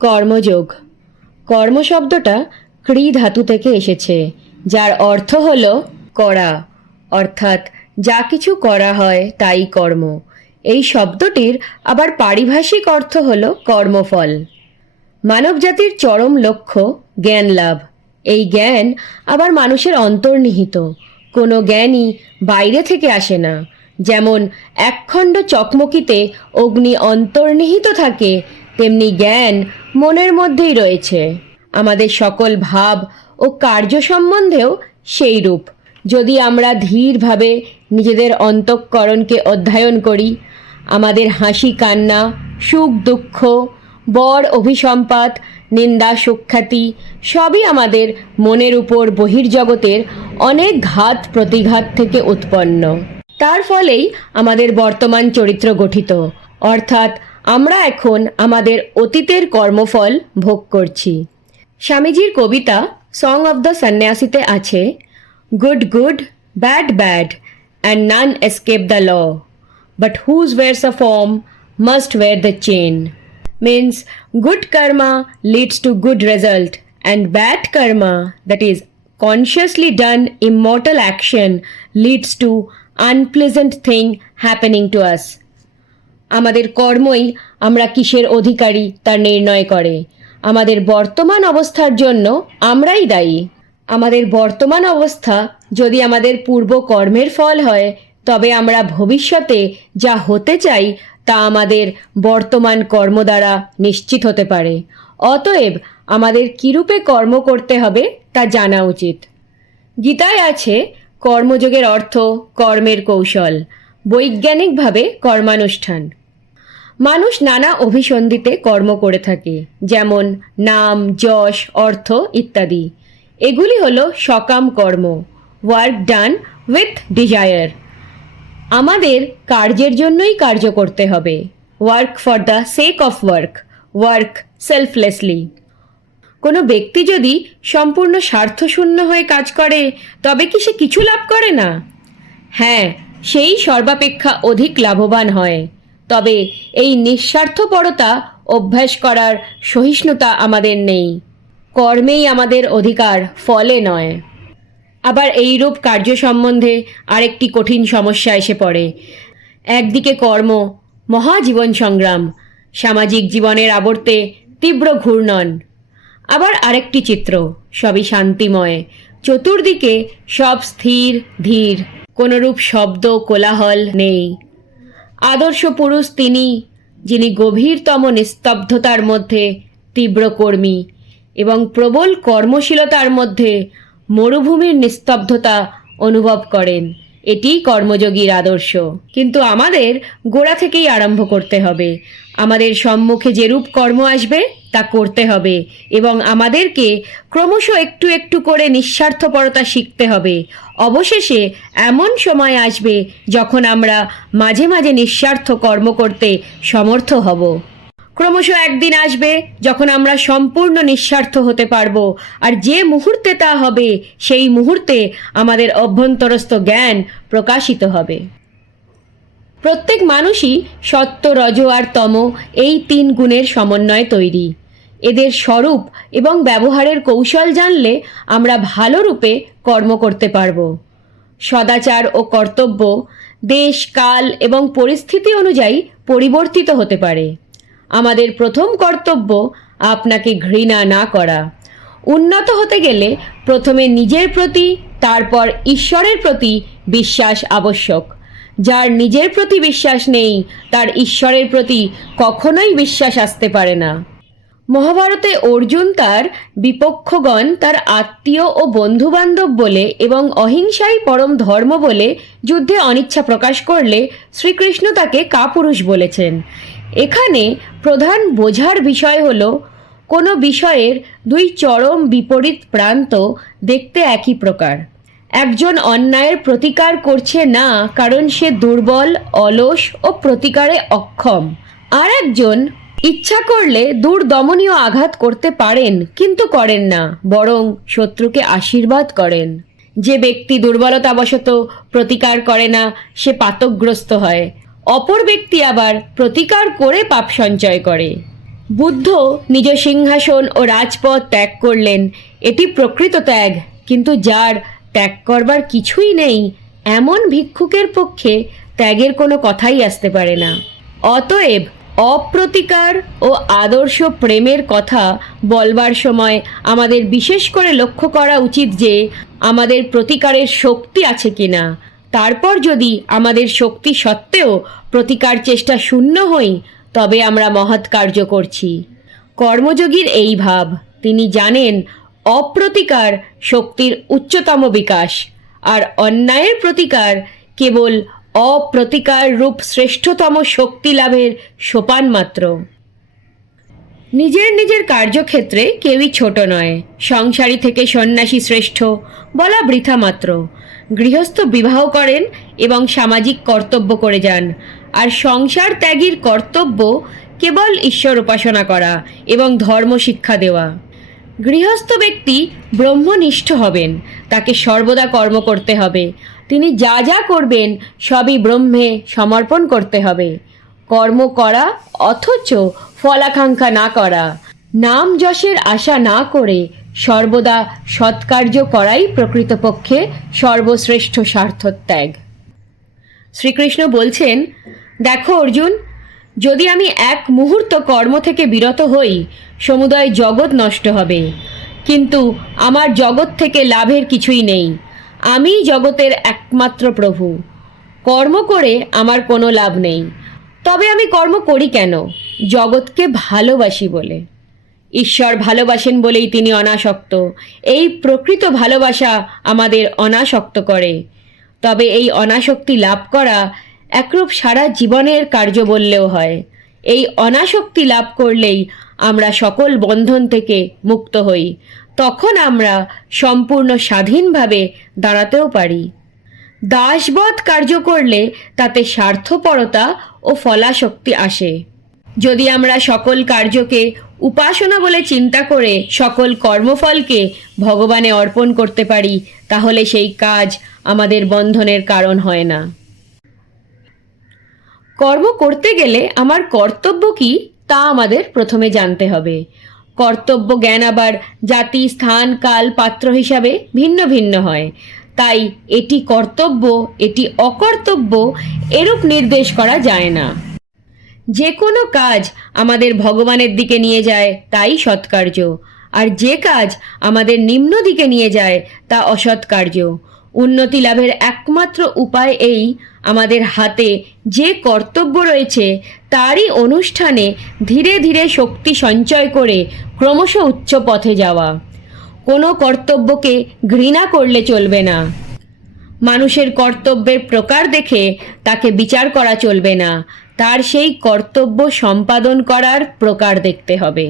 কর্মযোগ। কর্ম শব্দটা ক্রি ধাতু থেকে এসেছে, যার অর্থ হল করা। অর্থাৎ যা কিছু করা হয় তাই কর্ম। এই শব্দটির আবার পারিভাষিক অর্থ হল কর্মফল। মানবজাতির চরম লক্ষ্য জ্ঞান লাভ। এই জ্ঞান আবার মানুষের অন্তর্নিহিত। কোনো জ্ঞানই বাইরে থেকে আসে না। যেমন একখণ্ড চকমকিতে অগ্নি অন্তর্নিহিত থাকে তেমনি জ্ঞান মনের মধ্যেই রয়েছে। আমাদের সকল ভাব ও কার্য সম্বন্ধেও সেই রূপ। যদি আমরা ধীরভাবে নিজেদের অন্তঃকরণকে অধ্যয়ন করি, আমাদের হাসি, কান্না, সুখ, দুঃখ, বর, অভিসম্পাত, নিন্দা, সুখ্যাতি, সবই আমাদের মনের উপর বহির্জগতের অনেক ঘাত প্রতিঘাত থেকে উৎপন্ন। তার ফলেই আমাদের বর্তমান চরিত্র গঠিত। অর্থাৎ আমরা এখন আমাদের অতীতের কর্মফল ভোগ করছি। স্বামীজির কবিতা সং অফ দ্য সন্ন্যাসীতে আছে good good bad bad and none escape the law but whose wears a form must wear the chain means good karma leads to good result and bad karma that is consciously done immoral action leads to unpleasant thing happening to us আমাদের কর্মই আমরা কিসের অধিকারী তা নির্ণয় করে। আমাদের বর্তমান অবস্থার জন্য আমরাই দায়ী। আমাদের বর্তমান অবস্থা যদি আমাদের পূর্ব কর্মের ফল হয়, তবে আমরা ভবিষ্যতে যা হতে চাই তা আমাদের বর্তমান কর্ম দ্বারা নিশ্চিত হতে পারে। অতএব আমাদের কিরূপে কর্ম করতে হবে তা জানা উচিত। গীতায় আছে, কর্মযোগের অর্থ কর্মের কৌশল। বৈজ্ঞানিকভাবে কর্মানুষ্ঠান। মানুষ নানা অভিসন্ধিতে কর্ম করে থাকে, যেমন নাম, যশ, অর্থ ইত্যাদি। এগুলি হলো সকাম কর্ম ওয়ার্ক ডান উইথ ডিজায়ার আমাদের কার্যের জন্যই কার্য করতে হবে। Work for the sake of work work selflessly কোনো ব্যক্তি যদি সম্পূর্ণ স্বার্থশূন্য হয়ে কাজ করে, তবে কি সে কিছু লাভ করে না? হ্যাঁ সেই সর্বাপেক্ষা অধিক লাভবান হয়। তবে এই নিঃস্বার্থপরতা অভ্যাস করার সহিষ্ণুতা আমাদের নেই। কর্মেই আমাদের অধিকার, ফলে নয়। আবার এইরূপ কার্য সম্বন্ধে আরেকটি কঠিন সমস্যা এসে পড়ে। একদিকে কর্ম, মহাজীবন সংগ্রাম, সামাজিক জীবনের আবর্তে তীব্র ঘূর্ণন। আবার আরেকটি চিত্র, সবই শান্তিময়। চতুর্দিকে সব স্থির, ধীর, কোনরূপ শব্দ, কোলাহল নেই। আদর্শ পুরুষ তিনি, যিনি গভীরতম নিস্তব্ধতার মধ্যে তীব্র কর্মী এবং প্রবল কর্মশীলতার মধ্যে মরুভূমির নিস্তব্ধতা অনুভব করেন। এটি কর্মযোগীর আদর্শ। কিন্তু আমাদের গোড়া থেকেই আরম্ভ করতে হবে। আমাদের সম্মুখে যেরূপ কর্ম আসবে তা করতে হবে এবং আমাদেরকে ক্রমশ একটু একটু করে নিঃস্বার্থপরতা শিখতে হবে। অবশেষে এমন সময় আসবে যখন আমরা মাঝে মাঝে নিঃস্বার্থ কর্ম করতে সমর্থ হব। ক্রমশ একদিন আসবে যখন আমরা সম্পূর্ণ নিঃস্বার্থ হতে পারব আর যে মুহূর্তে তা হবে, সেই মুহূর্তে আমাদের অভ্যন্তরস্থ জ্ঞান প্রকাশিত হবে। প্রত্যেক মানুষই সত্য, রজ আর তম এই তিন গুণের সমন্বয় তৈরি। এদের স্বরূপ এবং ব্যবহারের কৌশল জানলে আমরা ভালো রূপে কর্ম করতে পারব। সদাচার ও কর্তব্য দেশ, কাল এবং পরিস্থিতি অনুযায়ী পরিবর্তিত হতে পারে। আমাদের প্রথম কর্তব্য আপনাকে ঘৃণা না করা। উন্নত হতে গেলে প্রথমে নিজের প্রতি, তারপর ঈশ্বরের প্রতি বিশ্বাস আবশ্যক। যার নিজের প্রতি বিশ্বাস নেই, তার ঈশ্বরের প্রতি কখনোই বিশ্বাস আসতে পারে না। মহাভারতে অর্জুন তার বিপক্ষগণ, তার আত্মীয় ও বন্ধুবান্ধব বলে এবং অহিংসাই পরম ধর্ম বলে যুদ্ধে অনিচ্ছা প্রকাশ করলে শ্রীকৃষ্ণ তাকে কাপুরুষ বলেছেন। এখানে প্রধান বোঝার বিষয় হল, কোনো বিষয়ের দুই চরম বিপরীত প্রান্ত দেখতে একই প্রকার। একজন অন্যায়ের প্রতিকার করছে না, কারণ সে দুর্বল, অলস ও প্রতিকারে অক্ষম। আর একজন ইচ্ছা করলে দূর দমনীয় আঘাত করতে পারেন, কিন্তু করেন না, বরং শত্রুকে আশীর্বাদ করেন। যে ব্যক্তি দুর্বলতাবশত প্রতিকার করে না, সে পাতকগ্রস্ত হয়। অপর ব্যক্তি আবার প্রতিকার করে পাপ সঞ্চয় করে। বুদ্ধ নিজ সিংহাসন ও রাজপথ ত্যাগ করলেন, এটি প্রকৃত ত্যাগ, কিন্তু যার ত্যাগ করবার কিছুই নেই, এমন ভিক্ষুকের পক্ষে ত্যাগের কোনো কথাই আসতে পারে না। অতএব অপ্রতিকার ও আদর্শ প্রেমের কথা বলবার সময় আমাদের বিশেষ করে লক্ষ্য করা উচিত যে আমাদের প্রতিকারের শক্তি আছে কিনা। তারপর যদি আমাদের শক্তি সত্ত্বেও প্রতিকার চেষ্টা শূন্য হই, তবে আমরা মহৎ কার্য করছি। কর্মযোগীর এই ভাব, তিনি জানেন অপ্রতিকার শক্তির উচ্চতম বিকাশ। আর অন্যায়ের প্রতিকার কেবল অপ্রতিকার রূপ শ্রেষ্ঠতম শক্তি লাভের সোপান মাত্র। নিজের নিজের কার্যক্ষেত্রে কেউই ছোট নয়। সংসারী থেকে সন্ন্যাসী শ্রেষ্ঠ বলা বৃথা মাত্র। গৃহস্থ বিবাহ করেন এবং সামাজিক কর্তব্য করে যান। আর সংসার ত্যাগীর কর্তব্য কেবল ঈশ্বর উপাসনা করা এবং ধর্ম শিক্ষা দেওয়া। গৃহস্থ ব্যক্তি ব্রহ্মনিষ্ঠ হবেন, তাকে সর্বদা কর্ম করতে হবে। তিনি যা যা করবেন, সবই ব্রহ্মে সমর্পণ করতে হবে। কর্ম করা অথচ ফলাকাঙ্ক্ষা না করা। নাম যশের আশা না করে সর্বদা সৎকার্য করাই প্রকৃতপক্ষে সর্বশ্রেষ্ঠ স্বার্থত্যাগ। শ্রীকৃষ্ণ বলছেন, দেখো অর্জুন যদি আমি এক মুহূর্ত কর্ম থেকে বিরত হই, সমুদয় জগৎ নষ্ট হবে। কিন্তু আমার জগৎ থেকে লাভের কিছুই নেই। আমি জগতের একমাত্র প্রভু। কর্ম করে আমার কোনো লাভ নেই। তবে আমি কর্ম করি কেন? জগৎকে ভালোবাসি বলে। ঈশ্বর ভালোবাসেন বলেই তিনি অনাসক্ত। এই প্রকৃত ভালোবাসা আমাদের অনাসক্ত করে। তবে এই অনাসক্তি লাভ করা একরূপ সারা জীবনের কার্য বললেও হয়। এই অনাসক্তি লাভ করলেই আমরা সকল বন্ধন থেকে মুক্ত হই। তখন আমরা সম্পূর্ণ স্বাধীনভাবে দাঁড়াতেও পারি। দাসবধ কার্য করলে তাতে স্বার্থপরতা ও ফলাশক্তি আসে। যদি আমরা সকল কার্যকে উপাসনা বলে চিন্তা করে সকল কর্মফলকে ভগবানে অর্পণ করতে পারি, তাহলে সেই কাজ আমাদের বন্ধনের কারণ হয় না। কর্ম করতে গেলে আমার কর্তব্য কি তা আমাদের প্রথমে জানতে হবে। কর্তব্য জ্ঞান আবার জাতি, স্থান, কাল, পাত্র হিসাবে ভিন্ন ভিন্ন হয়। তাই এটি কর্তব্য, এটি অকর্তব্য এরূপ নির্দেশ করা যায় না। যে কোনো কাজ আমাদের ভগবানের দিকে নিয়ে যায়, তাই সৎকার্য। আর যে কাজ আমাদের নিম্ন দিকে নিয়ে যায়, তা অসৎকার্য। উন্নতি লাভের একমাত্র উপায় এই। আমাদের হাতে যে কর্তব্য রয়েছে, তারই অনুষ্ঠানে ধীরে ধীরে শক্তি সঞ্চয় করে ক্রমশ উচ্চ পথে যাওয়া। কোনো কর্তব্যকে ঘৃণা করলে চলবে না। মানুষের কর্তব্যের প্রকার দেখে তাকে বিচার করা চলবে না। তার সেই কর্তব্য সম্পাদন করার প্রকার দেখতে হবে।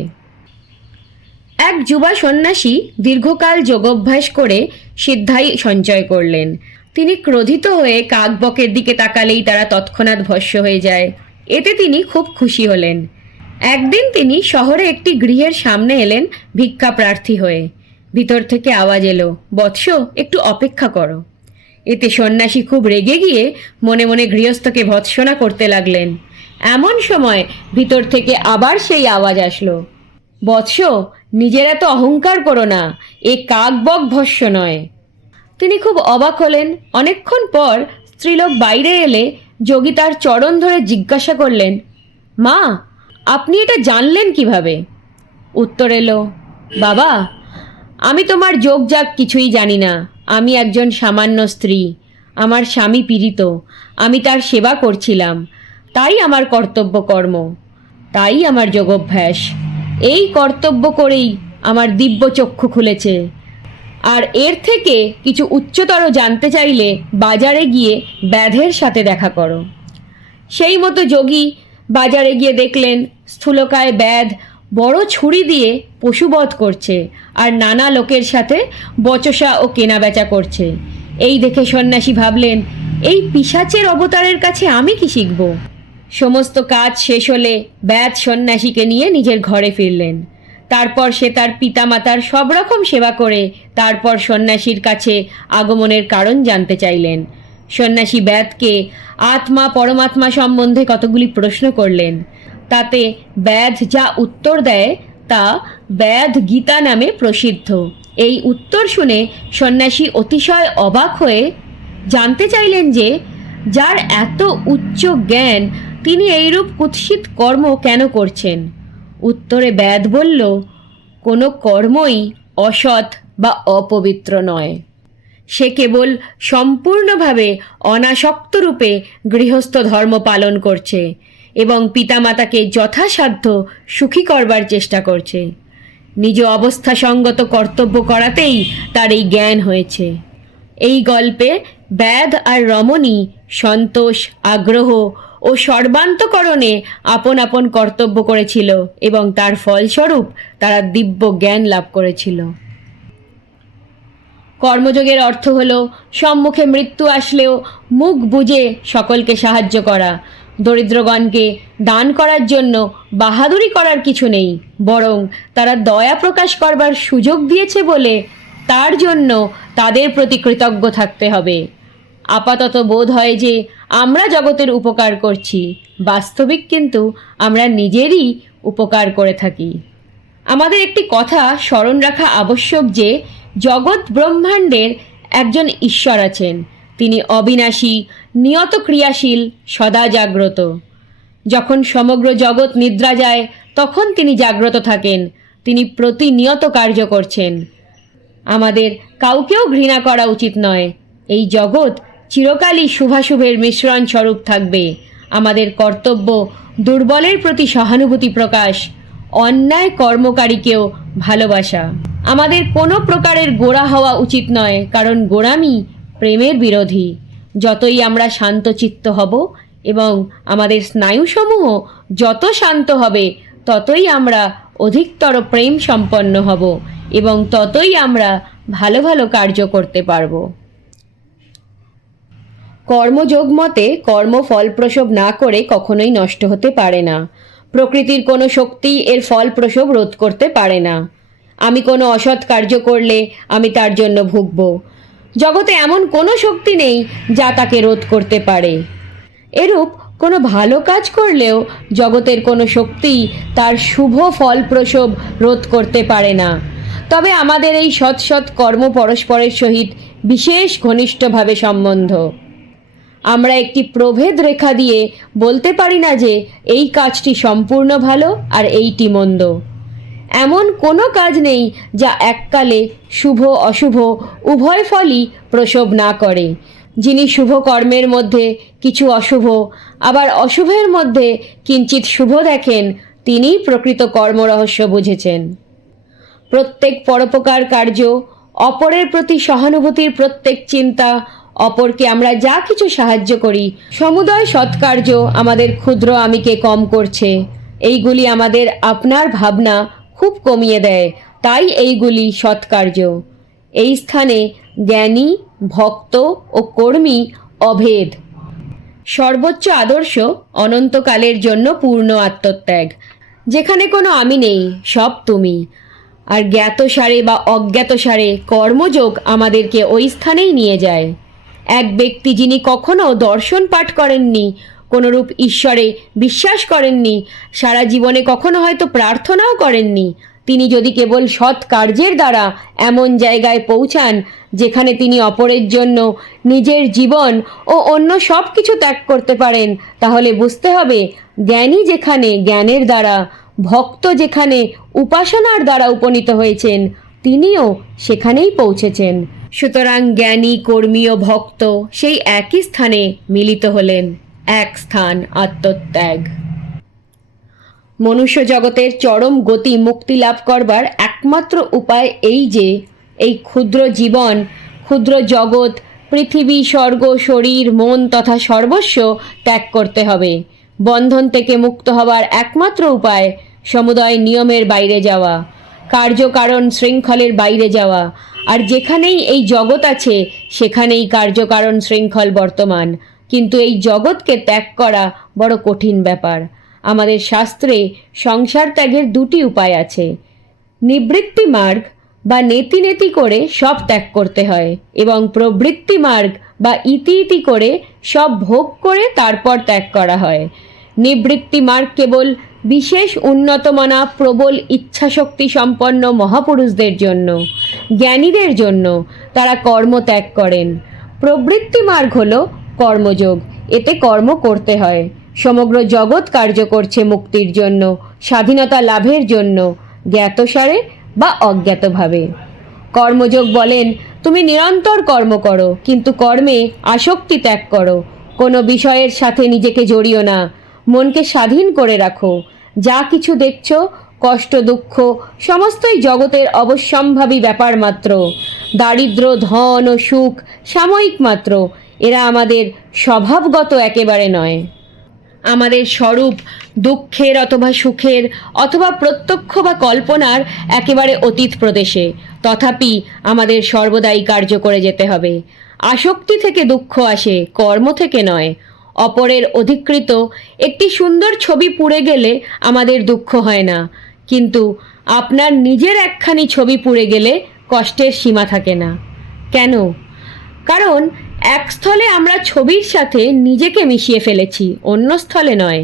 এক যুবা সন্ন্যাসী দীর্ঘকাল যোগাভ্যাস করে সিদ্ধাই সঞ্চয় করলেন। তিনি ক্রোধিত হয়ে কাকবকের দিকে তাকালেই তারা তৎক্ষণাৎ ভস্য হয়ে যায়। এতে তিনি খুব খুশি হলেন। একদিন তিনি শহরে একটি গৃহের সামনে এলেন ভিক্ষা প্রার্থী হয়ে। ভিতর থেকে আওয়াজ এলো, বৎস, একটু অপেক্ষা করো। এতে সন্ন্যাসী খুব রেগে গিয়ে মনে মনে গৃহস্থকে ভৎসনা করতে লাগলেন। এমন সময় ভিতর থেকে আবার সেই আওয়াজ আসলো, বৎস নিজের এত অহংকার করো না, এ কাকবক ভস্য নয়। তিনি খুব অবাক হলেন। অনেকক্ষণ পর স্ত্রীলোক বাইরে এলে যোগী তার চরণ ধরে জিজ্ঞাসা করলেন, মা, আপনি এটা জানলেন কীভাবে? উত্তর এলো, বাবা, আমি তোমার যোগ যাগ কিছুই জানি না। আমি একজন সামান্য স্ত্রী। আমার স্বামী পীড়িত। আমি তার সেবা করছিলাম। তাই আমার কর্তব্য কর্ম তাই আমার যোগাভ্যাস। এই কর্তব্য করেই আমার দিব্য চক্ষু খুলেছে। আর এর থেকে কিছু উচ্চতর জানতে চাইলে বাজারে গিয়ে ব্যাধের সাথে দেখা করো। সেই মতো যোগী বাজারে গিয়ে দেখলেন, স্থূলকায় ব্যাধ বড় ছুরি দিয়ে পশুবধ করছে আর নানা লোকের সাথে বচসা ও কেনাবেচা করছে। এই দেখে সন্ন্যাসী ভাবলেন, এই পিসাচের অবতারের কাছে আমি কি শিখব? সমস্ত কাজ শেষ হলে ব্যাধ সন্ন্যাসীকে নিয়ে নিজের ঘরে ফিরলেন। তারপর সে তার পিতামাতার সব রকম সেবা করে তারপর সন্ন্যাসীর কাছে আগমনের কারণ জানতে চাইলেন। সন্ন্যাসী ব্যাধকে আত্মা পরমাত্মা সম্বন্ধে কতগুলি প্রশ্ন করলেন। তাতে ব্যাধ যা উত্তর দেয় তা ব্যাধ গীতা নামে প্রসিদ্ধ। এই উত্তর শুনে সন্ন্যাসী অতিশয় অবাক হয়ে জানতে চাইলেন যে যার এত উচ্চ জ্ঞান তিনি এইরূপ কুৎসিত কর্ম কেন করছেন? উত্তরে ব্যাদ বলল, কোনো কর্মই অসৎ বা অপবিত্র নয়। সে কেবল সম্পূর্ণভাবে অনাসক্ত রূপে গৃহস্থ ধর্ম পালন করছে এবং পিতামাতাকে যথাসাধ্য সুখী করবার চেষ্টা করছে। নিজ অবস্থা সঙ্গত কর্তব্য করাতেই তার এই জ্ঞান হয়েছে। এই গল্পে ব্যাদ আর রমণী সন্তোষ, আগ্রহ ও সর্বান্তকরণে আপন আপন কর্তব্য করেছিল এবং তার ফলস্বরূপ তারা দিব্য জ্ঞান লাভ করেছিল। কর্মযোগের অর্থ হল, সম্মুখে মৃত্যু আসলেও মুখ বুজে সকলকে সাহায্য করা। দরিদ্রগণকে দান করার জন্য বাহাদুরি করার কিছু নেই, বরং তারা দয়া প্রকাশ করবার সুযোগ দিয়েছে বলে তার জন্য তাদের প্রতি কৃতজ্ঞ থাকতে হবে। আপাতত বোধ হয় যে আমরা জগতের উপকার করছি। বাস্তবিক কিন্তু আমরা নিজেরই উপকার করে থাকি। আমাদের একটি কথা স্মরণ রাখা আবশ্যক যে, জগৎ ব্রহ্মাণ্ডের একজন ঈশ্বর আছেন। তিনি অবিনাশী, নিয়ত ক্রিয়াশীল, সদা জাগ্রত। যখন সমগ্র জগৎ নিদ্রা যায়, তখন তিনি জাগ্রত থাকেন। তিনি প্রতিনিয়ত কার্য করছেন। আমাদের কাউকেও ঘৃণা করা উচিত নয়। এই জগৎ চিরকালই শুভাশুভের মিশ্রণ স্বরূপ থাকবে। আমাদের কর্তব্য দুর্বলের প্রতি সহানুভূতি প্রকাশ, অন্যায় কর্মকারীকেও ভালোবাসা। আমাদের কোনো প্রকারের গোড়া হওয়া উচিত নয়, কারণ গোড়ামি প্রেমের বিরোধী। যতই আমরা শান্তচিত্ত হব এবং আমাদের স্নায়ুসমূহ যত শান্ত হবে, ততই আমরা অধিকতর প্রেম সম্পন্ন হব এবং ততই আমরা ভালো ভালো কার্য করতে পারব। কর্মযোগ মতে কর্ম ফলপ্রসব না করে কখনোই নষ্ট হতে পারে না। প্রকৃতির কোনো শক্তি এর ফলপ্রসব রোধ করতে পারে না। আমি কোনো অসৎ কার্য করলে আমি তার জন্য ভুগব। জগতে এমন কোনো শক্তি নেই যা তাকে রোধ করতে পারে। এরূপ কোনো ভালো কাজ করলেও জগতের কোনো শক্তি তার শুভ ফলপ্রসব রোধ করতে পারে না। তবে আমাদের এই সৎ সৎ কর্ম পরস্পরের সহিত বিশেষ ঘনিষ্ঠভাবে সম্বন্ধ। আমরা একটি প্রভেদ রেখা দিয়ে বলতে পারি না যে এই কাজটি সম্পূর্ণ ভালো আর এইটি মন্দ। এমন কোনো কাজ নেই যা এককালে শুভ, অশুভ, উভয় ফলই প্রসব না করে। যিনি শুভ কর্মের মধ্যে কিছু অশুভ, আবার অশুভের মধ্যে কিঞ্চিত শুভ দেখেন, তিনিই প্রকৃত কর্মরহস্য বুঝেছেন। প্রত্যেক পরোপকার কার্য অপরের প্রতি সহানুভূতির প্রত্যেক চিন্তা অপরকে আমরা যা কিছু সাহায্য করি, সমুদয় সৎকার্য আমাদের ক্ষুদ্র আমিকে কম করছে। এইগুলি আমাদের আপনার ভাবনা খুব কমিয়ে দেয়, তাই এইগুলি সৎকার্য। এই স্থানে জ্ঞানী, ভক্ত ও কর্মী অভেদ। সর্বোচ্চ আদর্শ অনন্তকালের জন্য পূর্ণ আত্মত্যাগ। যেখানে কোনো আমি নেই, সব তুমি। আর জ্ঞাতসারে বা অজ্ঞাতসারে কর্মযোগ আমাদেরকে ওই স্থানেই নিয়ে যায়। এক ব্যক্তি যিনি কখনো দর্শন পাঠ করেননি, কোনোরূপ ঈশ্বরে বিশ্বাস করেননি, সারা জীবনে কখনো হয়তো প্রার্থনাও করেননি, তিনি যদি কেবল সৎ কার্যের দ্বারা এমন জায়গায় পৌঁছান, যেখানে তিনি অপরের জন্য নিজের জীবন ও অন্য সব কিছু ত্যাগ করতে পারেন, তাহলে বুঝতে হবে জ্ঞানী যেখানে জ্ঞানের দ্বারা, ভক্ত যেখানে উপাসনার দ্বারা উপনীত হয়েছেন, তিনিও সেখানেই পৌঁছেছেন। সুতরাং জ্ঞানী, কর্মী ও ভক্ত সেই একই স্থানে মিলিত হলেন। এক স্থান আত্মত্যাগ। মনুষ্য জগতের চরম গতি মুক্তি লাভ করবার একমাত্র উপায় এই যে, এই ক্ষুদ্র জীবন, ক্ষুদ্র জগৎ, পৃথিবী, স্বর্গ, শরীর, মন তথা সর্বস্ব ত্যাগ করতে হবে। বন্ধন থেকে মুক্ত হবার একমাত্র উপায় সমুদয় নিয়মের বাইরে যাওয়া, কার্যকারণ শৃঙ্খলের বাইরে যাওয়া আর যেখানেই এই জগৎ আছে, সেখানেই কার্যকারণ শৃঙ্খল বর্তমান। কিন্তু এই জগৎকে ত্যাগ করা বড় কঠিন ব্যাপার। আমাদের শাস্ত্রে সংসার ত্যাগের দুটি উপায় আছে। নিবৃত্তি মার্গ বা নেতি নেতি করে সব ত্যাগ করতে হয় এবং প্রবৃত্তি মার্গ বা ইতি ইতি করে সব ভোগ করে তারপর ত্যাগ করা হয়। নিবৃত্তি মার্গ কেবল বিশেষ উন্নতমনা প্রবল ইচ্ছাশক্তি সম্পন্ন মহাপুরুষদের জন্য, জ্ঞানীদের জন্য তারা কর্ম ত্যাগ করেন। প্রবৃত্তি মার্গ হল কর্মযোগ, এতে কর্ম করতে হয়। সমগ্র জগৎ কার্য করছে মুক্তির জন্য, স্বাধীনতা লাভের জন্য, জ্ঞাতসারে বা অজ্ঞাতভাবে। কর্মযোগ বলেন, তুমি নিরন্তর কর্ম করো, কিন্তু কর্মে আসক্তি ত্যাগ করো। কোনো বিষয়ের সাথে নিজেকে জড়িও না। মনকে স্বাধীন করে রাখো। যা কিছু দেখছ, কষ্ট, দুঃখ, সমস্তই জগতের অবশ্যম্ভাবী ব্যাপার মাত্র। দারিদ্র, ধন ও সুখ সাময়িক মাত্র। এরা আমাদের স্বভাবগত একেবারে নয়। আমাদের স্বরূপ দুঃখের অথবা সুখের অথবা প্রত্যক্ষ বা কল্পনার একেবারে অতীত প্রদেশে। তথাপি আমাদের সর্বদাই কার্য করে যেতে হবে। আসক্তি থেকে দুঃখ আসে, কর্ম থেকে নয়। অপরের অধিকৃত একটি সুন্দর ছবি পুড়ে গেলে আমাদের দুঃখ হয় না। কিন্তু আপনার নিজের একখানি ছবি পুড়ে গেলে কষ্টের সীমা থাকে না। কেন? কারণ এক স্থলে আমরা ছবির সাথে নিজেকে মিশিয়ে ফেলেছি, অন্য স্থলে নয়।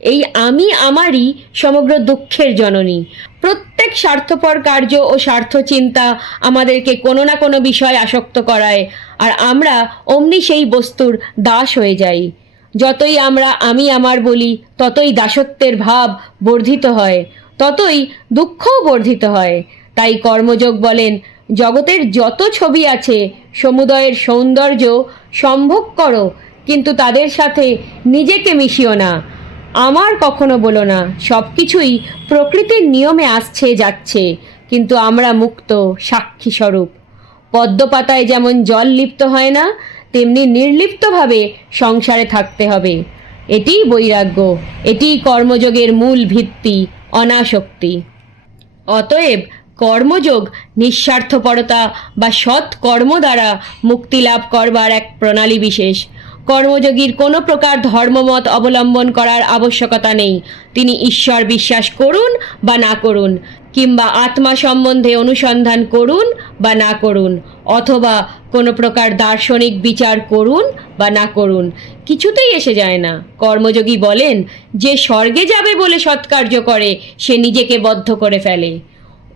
এই আমি আমারই সমগ্র দুঃখের জননী। প্রত্যেক স্বার্থপর কার্য ও স্বার্থ চিন্তা আমাদেরকে কোনো না কোনো বিষয় আসক্ত করায়, আর আমরা অমনি সেই বস্তুর দাস হয়ে যাই। যতই আমরা, আমি আমার বলি, ততই দাসত্বের ভাব বর্ধিত হয়, ততই দুঃখও বর্ধিত হয়। তাই কর্মযোগ বলেন, জগতের যত ছবি আছে, সমুদয়ের সৌন্দর্য সম্ভোগ করো, কিন্তু তাদের সাথে নিজেকে মিশিও না। আমার কখনো বলো না সব কিছুই প্রকৃতির নিয়মে আসছে, যাচ্ছে, কিন্তু আমরা মুক্ত, সাক্ষী স্বরূপ। পদ্মপাতায় যেমন জল লিপ্ত হয় না তেমনি নির্লিপ্তভাবে সংসারে থাকতে হবে। এটিই বৈরাগ্য, এটিই কর্মযোগের মূল ভিত্তি, অনাসক্তি। অতএব কর্মযোগ নিঃস্বার্থপরতা বা সৎ কর্ম দ্বারা মুক্তি লাভ করবার এক প্রণালী বিশেষ। কর্মযোগীর কোনো প্রকার ধর্মমত অবলম্বন করার আবশ্যকতা নেই। তিনি ঈশ্বর বিশ্বাস করুন বা না করুন। কিংবা আত্মা সম্বন্ধে অনুসন্ধান করুন বা না করুন, অথবা কোনো প্রকার দার্শনিক বিচার করুন বা না করুন। কিছুতেই এসে যায় না। কর্মযোগী বলেন, যে স্বর্গে যাবে বলে সৎকার্য করে, সে নিজেকে বদ্ধ করে ফেলে।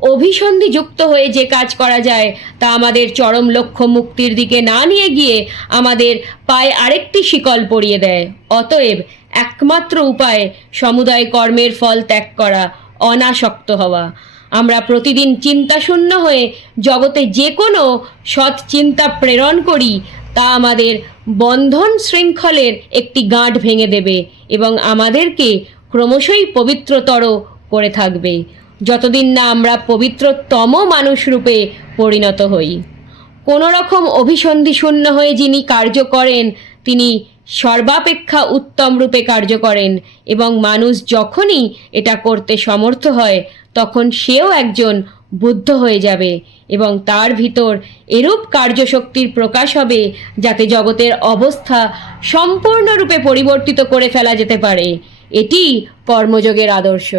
অভিসন্ধি যুক্ত হয়ে যে কাজ করা যায়, তা আমাদের চরম লক্ষ্য মুক্তির দিকে না নিয়ে গিয়ে আমাদের পায়ে আরেকটি শিকল পরিয়ে দেয়। অতএব একমাত্র উপায় সমুদায় কর্মের ফল ত্যাগ করা, অনাসক্ত হওয়া। আমরা প্রতিদিন চিন্তাশূন্য হয়ে জগতে যে কোনো সৎ চিন্তা প্রেরণ করি, তা আমাদের বন্ধন শৃঙ্খলের একটি গাঁট ভেঙে দেবে এবং আমাদেরকে ক্রমশই পবিত্রতর করে থাকবে। যতদিন না আমরা পবিত্রতম মানুষ রূপে পরিণত হই। কোনো রকম অভিসন্ধি শূন্য হয়ে যিনি কার্য করেন, তিনি সর্বাপেক্ষা উত্তম রূপে কার্য করেন এবং মানুষ যখনই এটা করতে সমর্থ হয় তখন সেও একজন বুদ্ধ হয়ে যাবে এবং তার ভিতর এরূপ কার্যশক্তির প্রকাশ হবে যাতে জগতের অবস্থা সম্পূর্ণরূপে পরিবর্তিত করে ফেলা যেতে পারে। এটি কর্মযোগের আদর্শ।